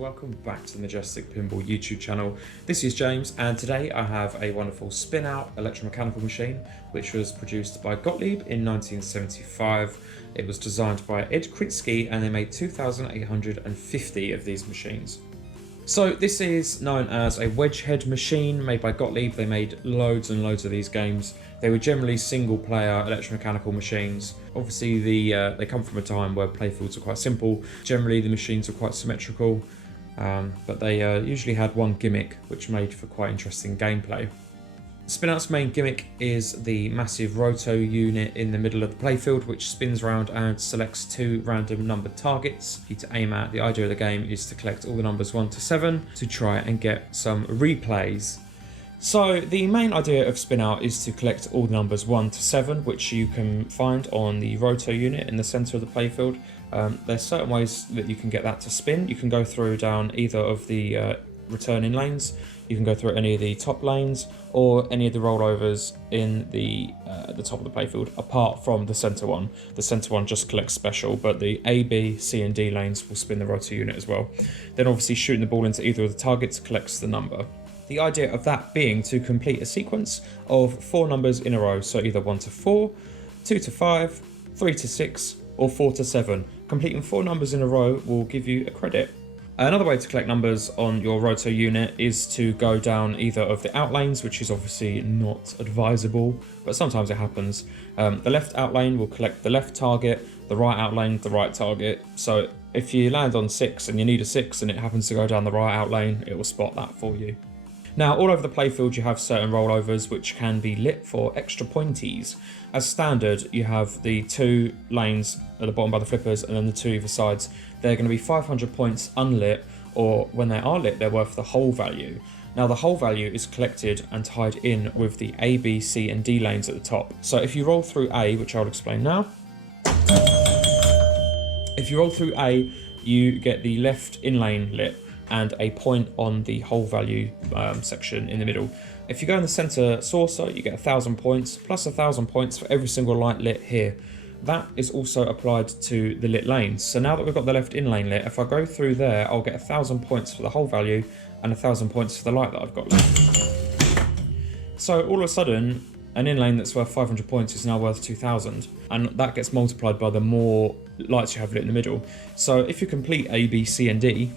welcome back to the Majestic Pinball YouTube channel. This is James, and today I have a wonderful spin-out electromechanical machine which was produced by Gottlieb in 1975. It was designed by Ed Krynski and they made 2,850 of these machines. So this is known as a Wedgehead machine made by Gottlieb. They made loads and loads of these games. They were generally single-player electromechanical machines. Obviously, they come from a time where playfields were quite simple. Generally, the machines were quite symmetrical, but they usually had one gimmick, which made for quite interesting gameplay. Spinout's main gimmick is the massive roto unit in the middle of the playfield, which spins around and selects two random numbered targets for you to aim at. The idea of the game is to collect all the numbers 1 to 7 to try and get some replays. So the main idea of Spinout is to collect all the numbers 1 to 7, which you can find on the roto unit in the centre of the playfield. There's certain ways that you can get that to spin. You can go through down either of the returning lanes, you can go through any of the top lanes, or any of the rollovers in the top of the playfield, apart from the centre one. The centre one just collects special, but the A, B, C and D lanes will spin the rotor unit as well. Then obviously shooting the ball into either of the targets collects the number. The idea of that being to complete a sequence of 4 numbers in a row, so either 1 to 4, 2 to 5, 3 to 6, or 4 to 7. Completing 4 numbers in a row will give you a credit. Another way to collect numbers on your roto unit is to go down either of the out lanes, which is obviously not advisable, but sometimes it happens. The left out lane will collect the left target, the right out lane, the right target. So if you land on 6 and you need a 6 and it happens to go down the right out lane, it will spot that for you. Now, all over the playfield you have certain rollovers which can be lit for extra pointies. As standard, you have the 2 lanes at the bottom by the flippers and then the 2 either sides. They're going to be 500 points unlit, or when they are lit, they're worth the whole value. Now, the whole value is collected and tied in with the A, B, C and D lanes at the top. So if you roll through A, which I'll explain now. If you roll through A, you get the left in lane lit and a point on the whole value section in the middle. If you go in the center saucer, you get 1,000 points, plus 1,000 points for every single light lit here. That is also applied to the lit lanes. So now that we've got the left in lane lit, if I go through there, I'll get 1,000 points for the whole value and 1,000 points for the light that I've got left. So all of a sudden, an in lane that's worth 500 points is now worth 2,000, and that gets multiplied by the more lights you have lit in the middle. So if you complete A, B, C and D,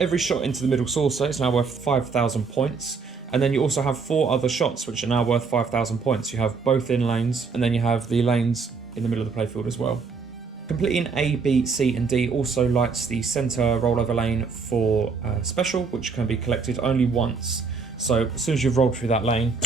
every shot into the middle saucer is now worth 5,000 points, and then you also have 4 other shots which are now worth 5,000 points. You have both in lanes, and then you have the lanes in the middle of the playfield as well. Completing A, B, C and D also lights the centre rollover lane for special, which can be collected only once. So as soon as you've rolled through that lane,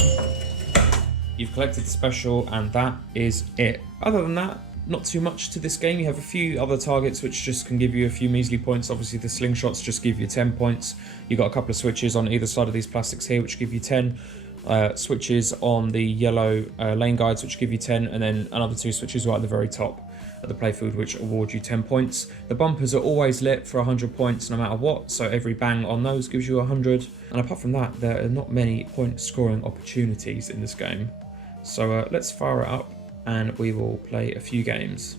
you've collected the special, and that is it. Other than that, not too much to this game. You have a few other targets which just can give you a few measly points. Obviously the slingshots just give you 10 points. You've got a couple of switches on either side of these plastics here which give you 10. Switches on the yellow lane guides which give you 10, and then another 2 switches right at the very top of the playfield which award you 10 points. The bumpers are always lit for 100 points no matter what, so every bang on those gives you 100. And apart from that, there are not many point scoring opportunities in this game. So let's fire it up and we will play a few games.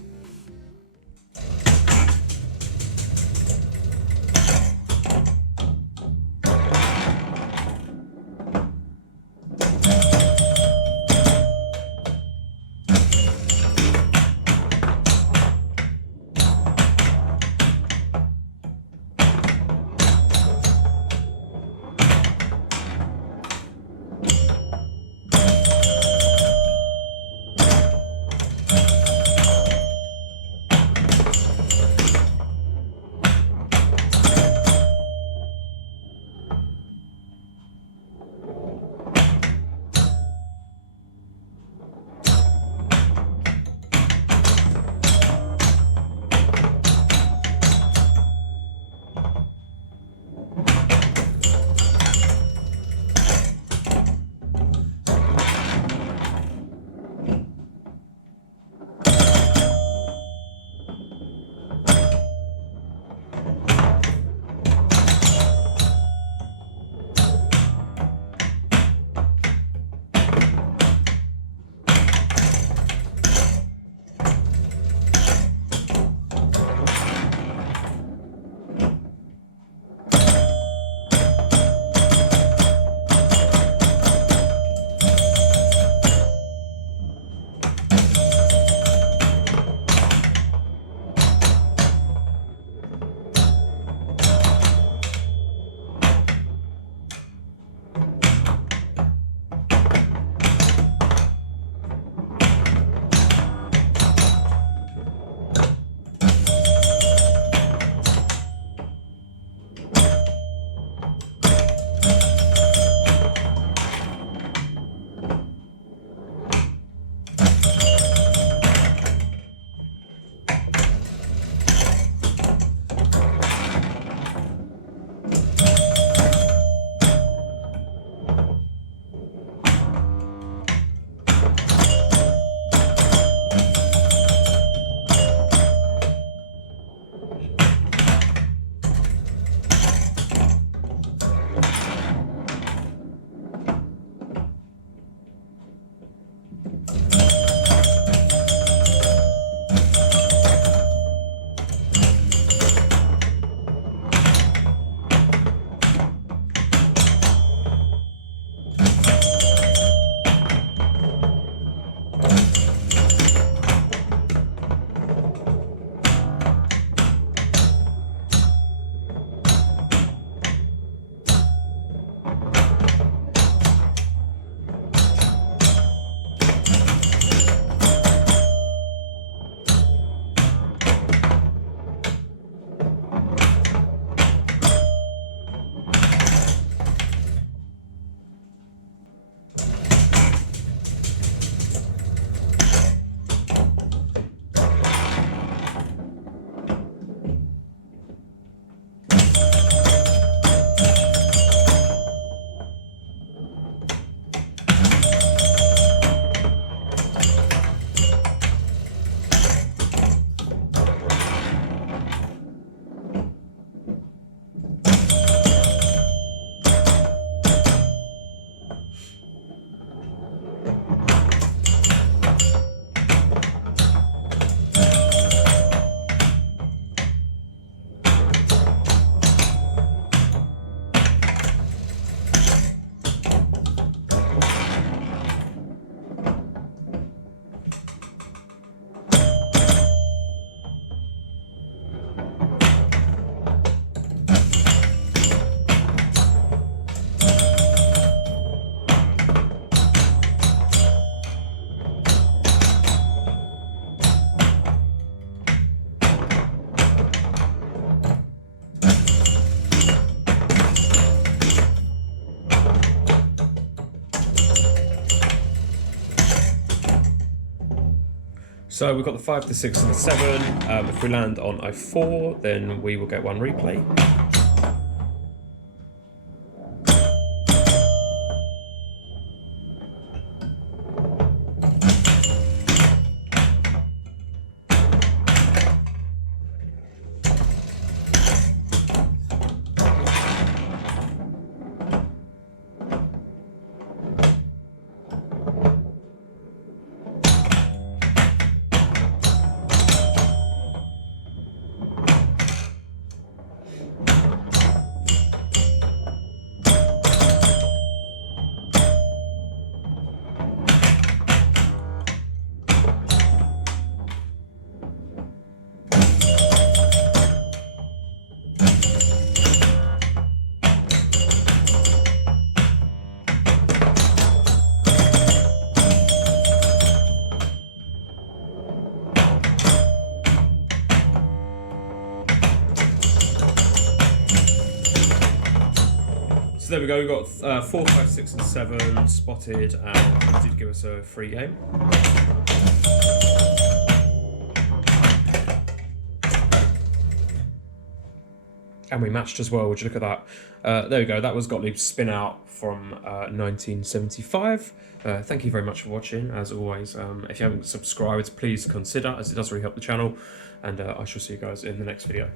So we've got the 5, the 6 and the 7. If we land on a 4, then we will get one replay. So there we go, we've got 4, 5, 6 and 7 spotted, and it did give us a free game. And we matched as well, would you look at that? There we go, that was Gottlieb's spin out from 1975. Thank you very much for watching, as always. If you haven't subscribed, please consider, as it does really help the channel, and I shall see you guys in the next video.